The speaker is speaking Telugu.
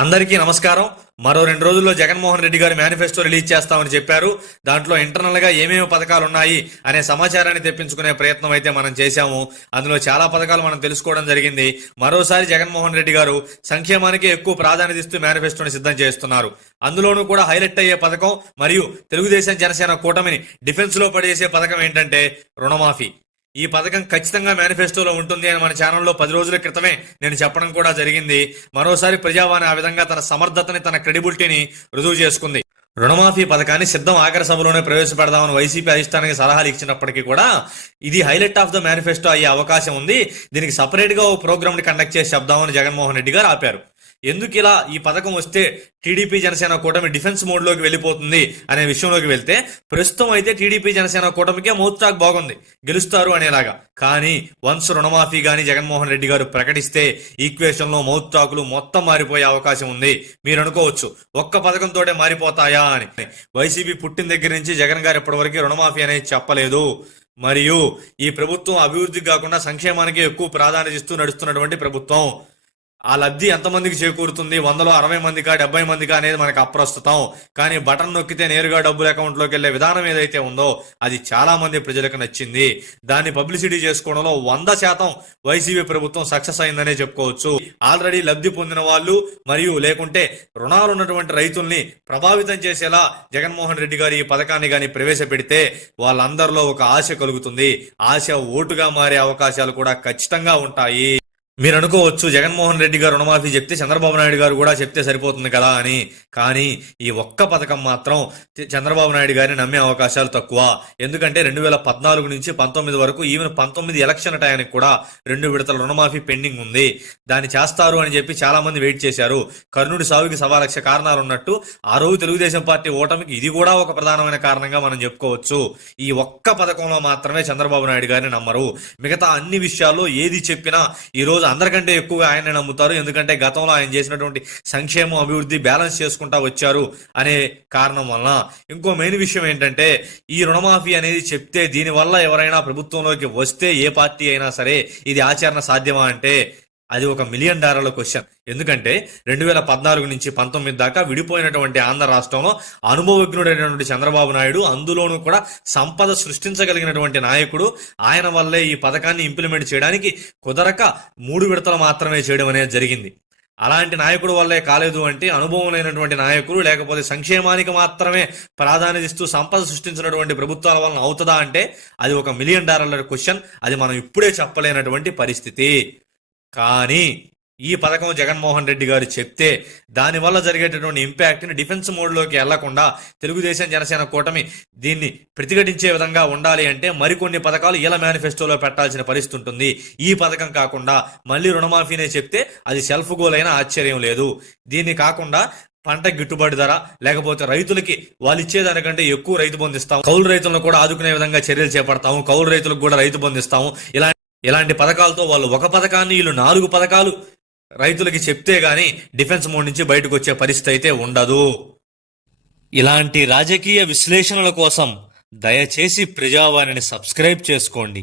అందరికీ నమస్కారం. మరో 2 రోజుల్లో జగన్మోహన్ రెడ్డి గారు మేనిఫెస్టో రిలీజ్ చేస్తామని చెప్పారు. దాంట్లో ఇంటర్నల్ గా ఏమేమి పథకాలు ఉన్నాయి అనే సమాచారాన్ని తెప్పించుకునే ప్రయత్నం అయితే మనం చేశాము. అందులో చాలా పథకాలు మనం తెలుసుకోవడం జరిగింది. మరోసారి జగన్మోహన్ రెడ్డి గారు సంక్షేమానికి ఎక్కువ ప్రాధాన్యత ఇస్తూ మేనిఫెస్టోని సిద్ధం చేస్తున్నారు. అందులోనూ కూడా హైలైట్ అయ్యే పథకం మరియు తెలుగుదేశం జనసేన కూటమిని డిఫెన్స్ లో పడేసే పథకం ఏంటంటే రుణమాఫీ. ఈ పథకం ఖచ్చితంగా మేనిఫెస్టోలో ఉంటుంది అని మన ఛానల్లో 10 రోజుల క్రితమే నేను చెప్పడం కూడా జరిగింది. మరోసారి ప్రజావాణి ఆ విధంగా తన సమర్థతని, తన క్రెడిబిలిటీని రుజువు చేసుకుంది. రుణమాఫీ పథకాన్ని సిద్ధం ఆఖరి సభలోనే ప్రవేశపెడదామని వైసీపీ అధిష్టానానికి సలహాలు ఇచ్చినప్పటికీ కూడా ఇది హైలైట్ ఆఫ్ ద మేనిఫెస్టో అయ్యే అవకాశం ఉంది. దీనికి సపరేట్ గా ఓ ప్రోగ్రామ్ ని కండక్ట్ చేసి చెప్దామని జగన్మోహన్ రెడ్డి గారు ఆపారు. ఎందుకు ఇలా ఈ పథకం వస్తే టీడీపీ జనసేన కూటమి డిఫెన్స్ మోడ్ లోకి వెళ్ళిపోతుంది అనే విషయంలోకి వెళ్తే, ప్రస్తుతం అయితే టీడీపీ జనసేన కూటమికే మౌత్ టాక్ బాగుంది, గెలుస్తారు అనేలాగా. కానీ వన్స్ రుణమాఫీ గాని జగన్మోహన్ రెడ్డి గారు ప్రకటిస్తే ఈక్వేషన్ లో మౌత్ టాకులు మొత్తం మారిపోయే అవకాశం ఉంది. మీరు అనుకోవచ్చు ఒక్క పథకంతోటే మారిపోతాయా అని. వైసీపీ పుట్టిన దగ్గర నుంచి జగన్ గారు ఇప్పటివరకు రుణమాఫీ అనేది చెప్పలేదు. మరియు ఈ ప్రభుత్వం అభివృద్ధికి కాకుండా సంక్షేమానికి ఎక్కువ ప్రాధాన్యత ఇస్తూ నడుస్తున్నటువంటి ప్రభుత్వం. ఆ లబ్ధి ఎంతమందికి చేకూరుతుంది, 100లో 60 మందికా 70 మందికా అనేది మనకు అప్రస్తుతం. కానీ బటన్ నొక్కితే నేరుగా డబ్బులు అకౌంట్ లోకి వెళ్లే విధానం ఏదైతే ఉందో అది చాలా మంది ప్రజలకు నచ్చింది. దాన్ని పబ్లిసిటీ చేసుకోవడంలో 100% వైసీపీ ప్రభుత్వం సక్సెస్ అయిందనే చెప్పుకోవచ్చు. ఆల్రెడీ లబ్ధి పొందిన వాళ్ళు మరియు లేకుంటే రుణాలు ఉన్నటువంటి రైతుల్ని ప్రభావితం చేసేలా జగన్మోహన్ రెడ్డి గారు ఈ పథకాన్ని గాని ప్రవేశపెడితే వాళ్ళందరిలో ఒక ఆశ కలుగుతుంది. ఆశ ఓటుగా మారే అవకాశాలు కూడా ఖచ్చితంగా ఉంటాయి. మీరు అనుకోవచ్చు జగన్మోహన్ రెడ్డి గారు రుణమాఫీ చెప్తే చంద్రబాబు నాయుడు గారు కూడా చెప్తే సరిపోతుంది కదా అని. కానీ ఈ ఒక్క పథకం మాత్రం చంద్రబాబు నాయుడు గారిని నమ్మే అవకాశాలు తక్కువ. ఎందుకంటే 2014 నుంచి 19 వరకు, ఈవెన్ 19 ఎలక్షన్ టయానికి కూడా 2 విడతల రుణమాఫీ పెండింగ్ ఉంది. దాన్ని చేస్తారు అని చెప్పి చాలా మంది వెయిట్ చేశారు. కర్ణుడి సావుకి 1,00,000 కారణాలు ఉన్నట్టు ఆ రోజు తెలుగుదేశం పార్టీ ఓటమికి ఇది కూడా ఒక ప్రధానమైన కారణంగా మనం చెప్పుకోవచ్చు. ఈ ఒక్క పథకంలో మాత్రమే చంద్రబాబు నాయుడు గారిని నమ్మరు. మిగతా అన్ని విషయాల్లో ఏది చెప్పినా ఈ రోజు అందరికంటే ఎక్కువగా ఆయన నమ్ముతారు. ఎందుకంటే గతంలో ఆయన చేసినటువంటి సంక్షేమం, అభివృద్ధి బ్యాలెన్స్ చేసుకుంటా వచ్చారు అనే కారణం వలన. ఇంకో మెయిన్ విషయం ఏంటంటే, ఈ రుణమాఫీ అనేది చెప్తే దీనివల్ల ఎవరైనా ప్రభుత్వంలోకి వస్తే ఏ పార్టీ అయినా సరే ఇది ఆచరణ సాధ్యమా అంటే అది ఒక $1 మిలియన్ క్వశ్చన్. ఎందుకంటే 2014 నుంచి 19 దాకా విడిపోయినటువంటి ఆంధ్ర రాష్ట్రంలో అనుభవజ్ఞుడైనటువంటి చంద్రబాబు నాయుడు, అందులోనూ కూడా సంపద సృష్టించగలిగినటువంటి నాయకుడు. ఆయన వల్లే ఈ పథకాన్ని ఇంప్లిమెంట్ చేయడానికి కుదరక 3 విడతలు మాత్రమే చేయడం అనేది జరిగింది. అలాంటి నాయకుడు వల్లే కాలేదు అంటే అనుభవం లేనటువంటి నాయకులు, లేకపోతే సంక్షేమానికి మాత్రమే ప్రాధాన్యత ఇస్తూ సంపద సృష్టించినటువంటి ప్రభుత్వాల వలన అవుతుందా అంటే అది ఒక $1 మిలియన్ క్వశ్చన్. అది మనం ఇప్పుడే చెప్పలేనటువంటి పరిస్థితి. కానీ ఈ పథకం జగన్మోహన్ రెడ్డి గారు చెప్తే దానివల్ల జరిగేటటువంటి ఇంపాక్ట్ ని డిఫెన్స్ మోడ్ లోకి వెళ్లకుండా తెలుగుదేశం జనసేన కూటమి దీన్ని ప్రతిఘటించే విధంగా ఉండాలి అంటే మరికొన్ని పథకాలు ఇలా మేనిఫెస్టోలో పెట్టాల్సిన పరిస్థితి ఉంటుంది. ఈ పథకం కాకుండా మళ్ళీ రుణమాఫీనే చెప్తే అది సెల్ఫ్ గోల్ అయినా ఆశ్చర్యం లేదు. దీన్ని కాకుండా పంట గిట్టుబాటు ధర, లేకపోతే రైతులకి వాళ్ళు ఇచ్చేదానికంటే ఎక్కువ రైతు బంధు ఇస్తాము, కౌలు రైతులను కూడా ఆదుకునే విధంగా చర్యలు చేపడతాము, కౌలు రైతులకు కూడా రైతు బంధు ఇస్తాము. ఇలాంటి పథకాలతో వాళ్ళు ఒక పథకాన్ని వీళ్ళు 4 పథకాలు రైతులకి చెప్తే గాని డిఫెన్స్ మోడ్ నుంచి బయటకు వచ్చే పరిస్థితి అయితే ఉండదు. ఇలాంటి రాజకీయ విశ్లేషణల కోసం దయచేసి ప్రజావాణిని సబ్స్క్రైబ్ చేసుకోండి.